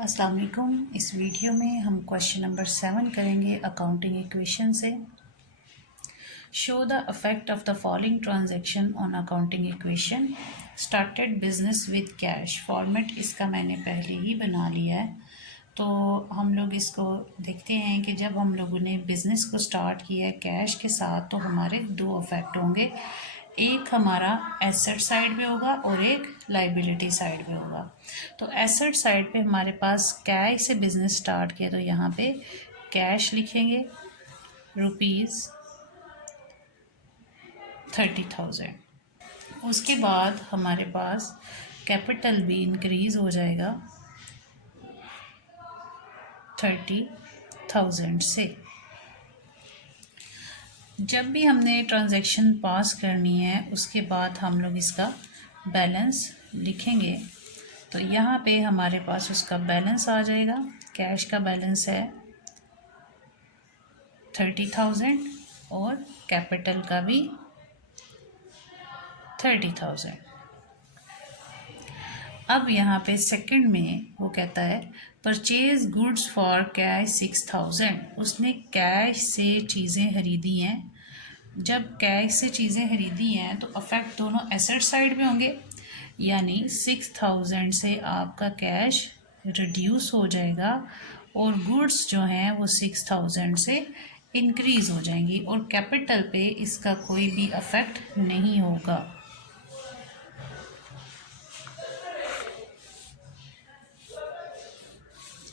अस्सलाम वालेकुम। इस वीडियो में हम क्वेश्चन नंबर 7 करेंगे अकाउंटिंग इक्वेशन से। Show the effect of the following transaction on accounting equation. Started business with cash. Format इसका मैंने पहले ही बना लिया है, तो हम लोग इसको देखते हैं कि जब हम लोगों ने बिज़नेस को स्टार्ट किया है कैश के साथ, तो हमारे दो इफ़ेक्ट होंगे। एक हमारा एसेट साइड पे होगा और एक लाइबिलिटी साइड पे होगा। तो एसेट साइड पे हमारे पास कैश से बिज़नेस स्टार्ट किया, तो यहाँ पे कैश लिखेंगे ₹30,000। उसके बाद हमारे पास कैपिटल भी इंक्रीज़ हो जाएगा 30,000 से। जब भी हमने ट्रांजैक्शन पास करनी है उसके बाद हम लोग इसका बैलेंस लिखेंगे, तो यहाँ पे हमारे पास उसका बैलेंस आ जाएगा। कैश का बैलेंस है 30,000 और कैपिटल का भी 30,000। अब यहाँ पे सेकंड में वो कहता है परचेज गुड्स फॉर कैश 6,000। उसने कैश से चीज़ें खरीदी हैं। जब कैश से चीज़ें खरीदी हैं तो अफेक्ट दोनों एसेट साइड में होंगे, यानी 6,000 से आपका कैश रिड्यूस हो जाएगा और गुड्स जो हैं वो 6,000 से इंक्रीज़ हो जाएंगी और कैपिटल पे इसका कोई भी अफेक्ट नहीं होगा।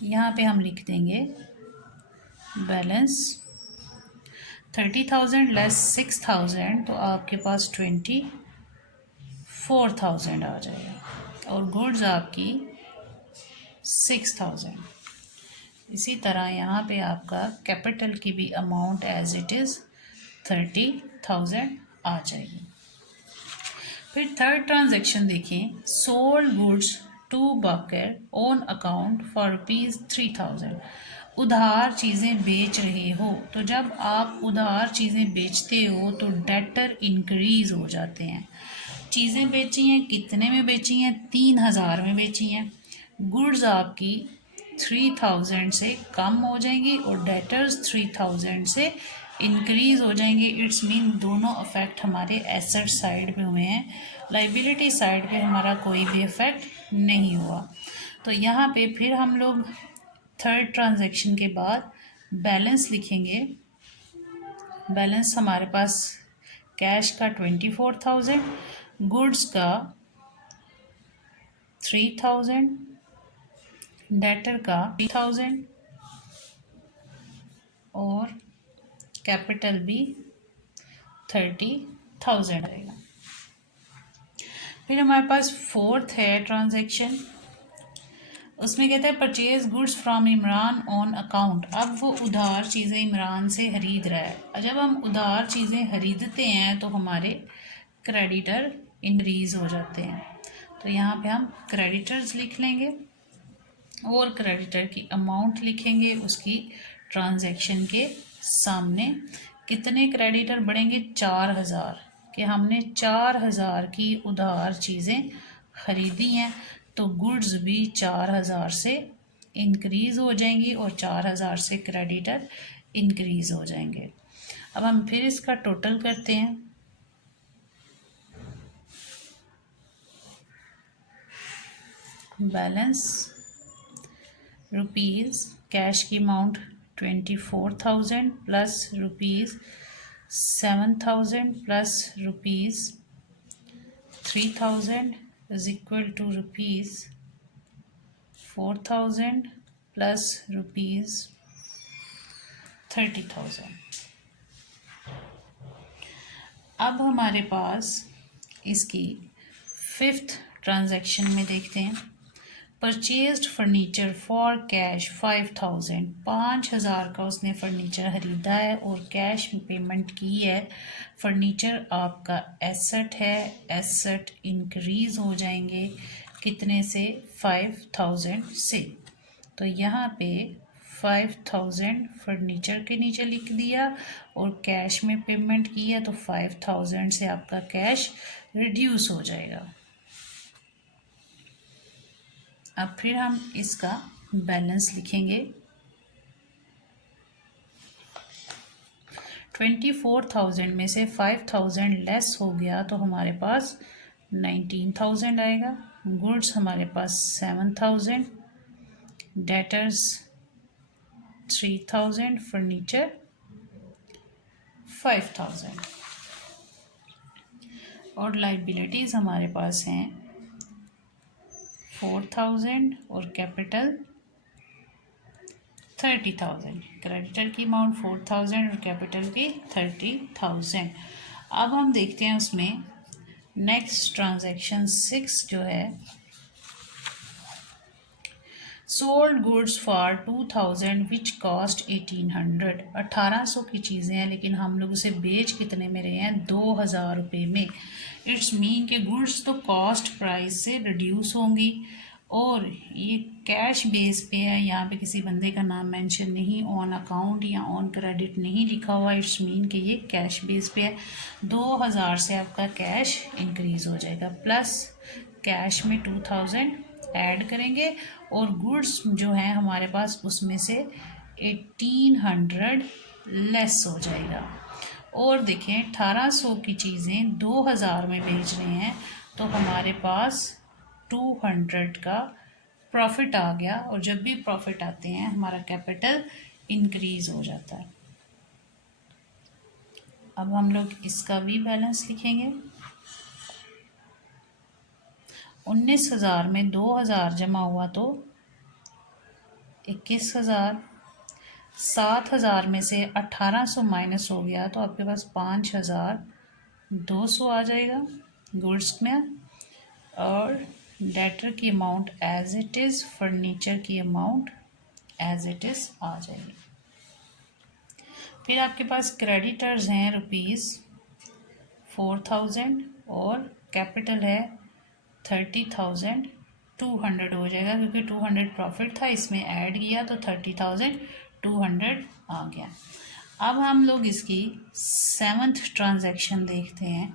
यहाँ पे हम लिख देंगे बैलेंस 30,000 लेस 6,000, तो आपके पास 24,000 आ जाएगा और गुड्स आपकी 6,000। इसी तरह यहाँ पे आपका कैपिटल की भी अमाउंट एज इट इज़ 30,000 आ जाएगी। फिर थर्ड ट्रांजैक्शन देखें, sold goods to Baker on account for ₹3,000। उधार चीज़ें बेच रहे हो, तो जब आप उधार चीज़ें बेचते हो तो डेटर इंक्रीज़ हो जाते हैं। चीज़ें बेची हैं, कितने में बेची हैं? 3,000 में बेची हैं। गुड्स आपकी 3,000 से कम हो जाएंगी और डेटर्स 3,000 से इंक्रीज़ हो जाएंगे। इट्स मीन दोनों अफेक्ट हमारे एसेट साइड पे हुए हैं, लाइबिलिटी साइड पे हमारा कोई भी इफेक्ट नहीं हुआ। तो यहाँ पे फिर हम लोग थर्ड ट्रांजैक्शन के बाद बैलेंस लिखेंगे। बैलेंस हमारे पास कैश का 24,000, गुड्स का 3,000, डेटर का 3,000 और कैपिटल भी 30,000 आएगा। फिर हमारे पास फोर्थ है ट्रांजैक्शन, उसमें कहता है purchase goods from Imran on account. अब वो उधार चीज़ें इमरान से खरीद रहा है। जब हम उधार चीज़ें खरीदते हैं तो हमारे क्रेडिटर इंक्रीज हो जाते हैं, तो यहाँ पे हम क्रेडिटर्स लिख लेंगे और क्रेडिटर की अमाउंट लिखेंगे उसकी ट्रांजैक्शन के सामने। कितने क्रेडिटर बढ़ेंगे? 4,000, कि हमने 4,000 की उधार चीज़ें खरीदी हैं, तो गुड्स भी 4,000 से इंक्रीज़ हो जाएंगी और 4,000 से क्रेडिटर इंक्रीज़ हो जाएंगे। अब हम फिर इसका टोटल करते हैं। बैलेंस रुपीज़ कैश की amount 24,000 plus ₹7,000 plus ₹3,000 is equal to ₹4,000 plus ₹30,000। अब हमारे पास इसकी फिफ्थ ट्रांजैक्शन में देखते हैं। Purchased furniture for cash 5,000। 5,000 का उसने फर्नीचर ख़रीदा है और कैश में पेमेंट की है। फर्नीचर आपका एसेट है, एसेट इंक्रीज़ हो जाएंगे कितने से? 5,000 से। तो यहाँ पे 5,000 फर्नीचर के नीचे लिख दिया और कैश में पेमेंट की है, तो 5,000 से आपका कैश रिड्यूस हो जाएगा। अब फिर हम इसका बैलेंस लिखेंगे। 24,000 में से 5,000 लेस हो गया तो हमारे पास 19,000 आएगा। गुड्स हमारे पास 7,000, डेटर्स 3,000, फर्नीचर 5,000 और लाइबिलिटीज़ हमारे पास हैं 4,000 और कैपिटल 30,000। क्रेडिटर की अमाउंट 4,000 और कैपिटल की 30,000। अब हम देखते हैं उसमें नेक्स्ट ट्रांजैक्शन 6 जो है, sold goods for 2,000 which cost 1,800। 1,800 की चीज़ें हैं लेकिन हम लोग उसे बेच कितने में रहे हैं, 2,000 रुपये में। इट्स मीन के गुड्स तो कॉस्ट प्राइस से रिड्यूस होंगी और ये कैश बेस पे है। यहाँ पे किसी बंदे का नाम मेंशन नहीं, ऑन अकाउंट या ऑन क्रेडिट नहीं लिखा हुआ। इट्स मीन कि ये कैश बेस पे है। 2,000 से आपका कैश इंक्रीज़ हो जाएगा, प्लस कैश में 2,000 ऐड करेंगे और गुड्स जो हैं हमारे पास उसमें से 1,800 लेस हो जाएगा। और देखें 1,800 की चीज़ें 2,000 में बेच रहे हैं तो हमारे पास 200 का प्रॉफिट आ गया। और जब भी प्रॉफिट आते हैं हमारा कैपिटल इंक्रीज हो जाता है। अब हम लोग इसका भी बैलेंस लिखेंगे। 19,000 में 2,000 जमा हुआ तो 21,000। 7,000 में से 1,800 माइनस हो गया तो आपके पास 5,200 आ जाएगा गुड्स में। और डेटर की amount as it is, furniture की अमाउंट एज इट इज़ आ जाएगी। फिर आपके पास क्रेडिटर्स हैं ₹4,000 और कैपिटल है 30,200 हो जाएगा क्योंकि 200 प्रॉफिट था, इसमें ऐड किया तो 30,200 आ गया। अब हम लोग इसकी 7th ट्रांजैक्शन देखते हैं।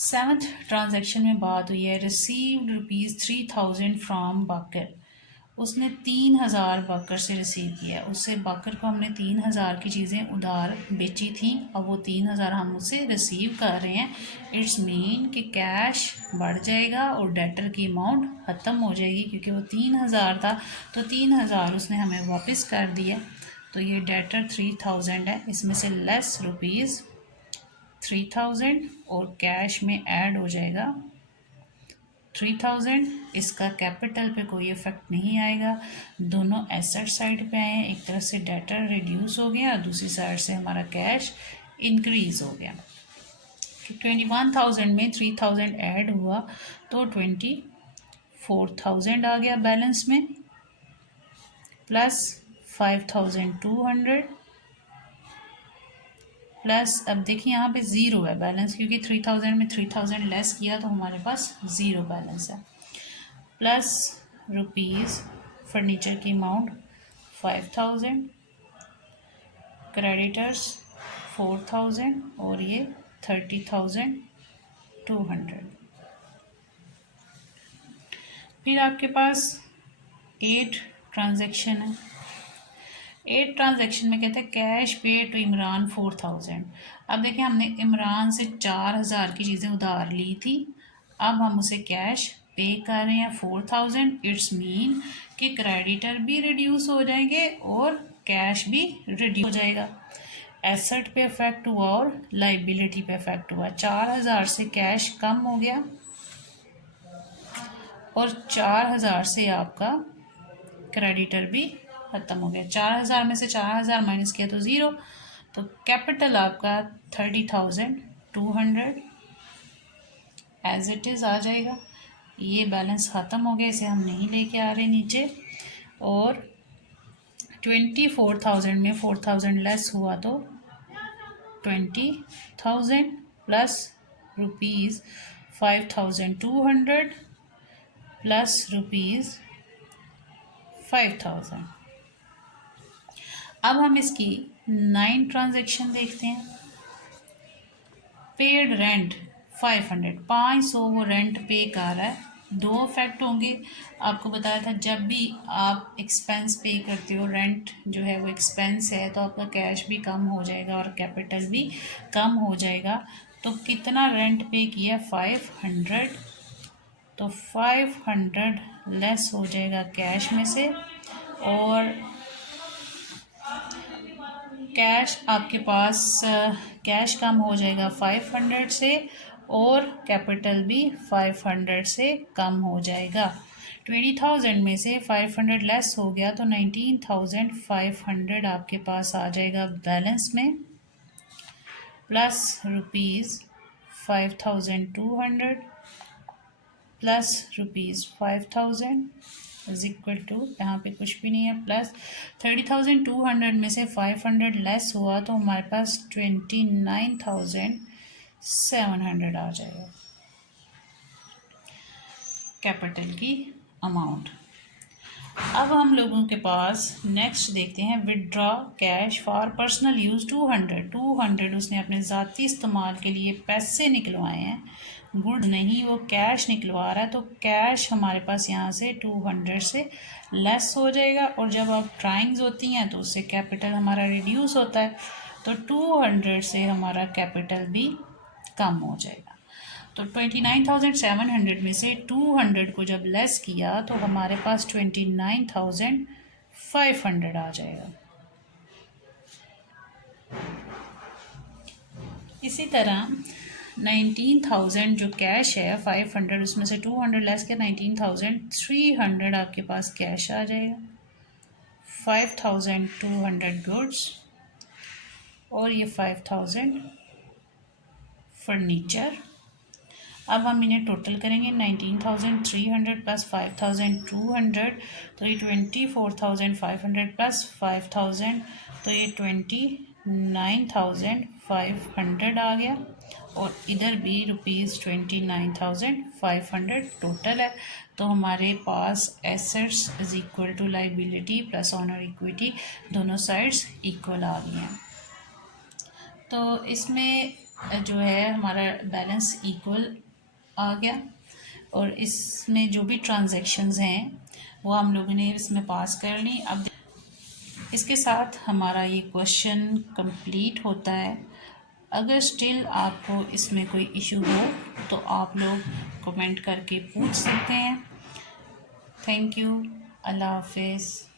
7th ट्रांजैक्शन में बात हुई है रिसीव्ड ₹3,000 फ्रॉम बाकर। उसने 3,000 बाकर से रिसीव किया। उससे बाकर को हमने 3,000 की चीज़ें उधार बेची थी, अब वो 3,000 हम उससे रिसीव कर रहे हैं। इट्स मीन कि कैश बढ़ जाएगा और डेटर की अमाउंट ख़त्म हो जाएगी क्योंकि वो 3,000 था तो 3,000 उसने हमें वापस कर दिया। तो ये डेटर 3,000 है, इसमें से लेस ₹3,000 और कैश में ऐड हो जाएगा 3,000। इसका कैपिटल पे कोई इफेक्ट नहीं आएगा। दोनों एसेट साइड पे आए, एक तरफ से डेटर रिड्यूस हो गया, दूसरी साइड से हमारा कैश इंक्रीज हो गया। 21,000 में 3,000 ऐड हुआ तो 24,000 आ गया बैलेंस में, प्लस 5,200 प्लस, अब देखिए यहाँ पे ज़ीरो है बैलेंस क्योंकि 3,000 में 3,000 लेस किया तो हमारे पास ज़ीरो बैलेंस है। प्लस रुपीज़ फर्नीचर की अमाउंट 5,000, क्रेडिटर्स 4,000 और ये 30,200। फिर आपके पास 8 ट्रांजैक्शन है। 8 ट्रांजैक्शन में कहते हैं कैश पे टू इमरान 4,000। अब देखिए हमने इमरान से 4,000 की चीज़ें उधार ली थी, अब हम उसे कैश पे कर रहे हैं 4,000। इट्स मीन कि क्रेडिटर भी रिड्यूस हो जाएंगे और कैश भी रिड्यूस हो जाएगा। एसेट पे इफेक्ट हुआ और लाइबिलिटी पे इफेक्ट हुआ। 4,000 से कैश कम हो गया और 4,000 से आपका क्रेडिटर भी ख़त्म हो गया। 4,000 में से 4,000 माइनस किया तो ज़ीरो, तो कैपिटल आपका 30,200 एज इट इज़ आ जाएगा। ये बैलेंस ख़त्म हो गया, इसे हम नहीं लेके आ रहे नीचे। और 24,000 में 4,000 लेस हुआ तो 20,000 प्लस ₹5,200 प्लस ₹5,000। अब हम इसकी 9 ट्रांजैक्शन देखते हैं। पेड रेंट 500, 500 वो रेंट पे कर रहा है दो इफेक्ट होंगे। आपको बताया था जब भी आप एक्सपेंस पे करते हो, रेंट जो है वो एक्सपेंस है, तो आपका कैश भी कम हो जाएगा और कैपिटल भी कम हो जाएगा। तो कितना रेंट पे किया? 500। तो 500 लेस हो जाएगा कैश में से, और कैश आपके पास कैश कम हो जाएगा 500 से, और कैपिटल भी 500 से कम हो जाएगा। 20,000 में से 500 लेस हो गया तो 19,500 आपके पास आ जाएगा बैलेंस में, plus ₹5,200 plus ₹5,000 is equal to, यहाँ पे कुछ भी नहीं है, प्लस 30,200 में से 500 लेस हुआ तो हमारे पास 29,700 आ जाएगा कैपिटल की अमाउंट। अब हम लोगों के पास नेक्स्ट देखते हैं withdraw cash for personal use 200 उसने अपने ज़ाती इस्तेमाल के लिए पैसे निकलवाए हैं, गुड नहीं, वो कैश निकलवा रहा है। तो कैश हमारे पास यहाँ से 200 से लेस हो जाएगा, और जब आप ड्राइंग्स होती हैं तो उससे कैपिटल हमारा रिड्यूस होता है, तो 200 से हमारा कैपिटल भी कम हो जाएगा। तो 29,700 में से 200 को जब लेस किया तो हमारे पास 29,500 आ जाएगा। इसी तरह 19,000 जो कैश है 500, उसमें से 200 लेस किया 19,300 आपके पास कैश आ जाएगा। 5,200 गुड्स, और ये 5,000 फर्नीचर। अब हम इन्हें टोटल करेंगे, 19,300 प्लस 5,200 तो ये 24,500 प्लस 5,000 तो ये 29,500 आ गया, और इधर भी ₹29,500 टोटल है। तो हमारे पास assets is equal to liability plus owner equity, दोनों साइड्स इक्वल आ गई हैं। तो इसमें जो है हमारा बैलेंस इक्वल आ गया, और इसमें जो भी ट्रांजैक्शंस हैं वो हम लोगों ने इसमें पास कर ली। अब इसके साथ हमारा ये क्वेश्चन कंप्लीट होता है। अगर स्टिल आपको इसमें कोई इशू हो तो आप लोग कमेंट करके पूछ सकते हैं। थैंक यू, अल्लाह हाफिज़।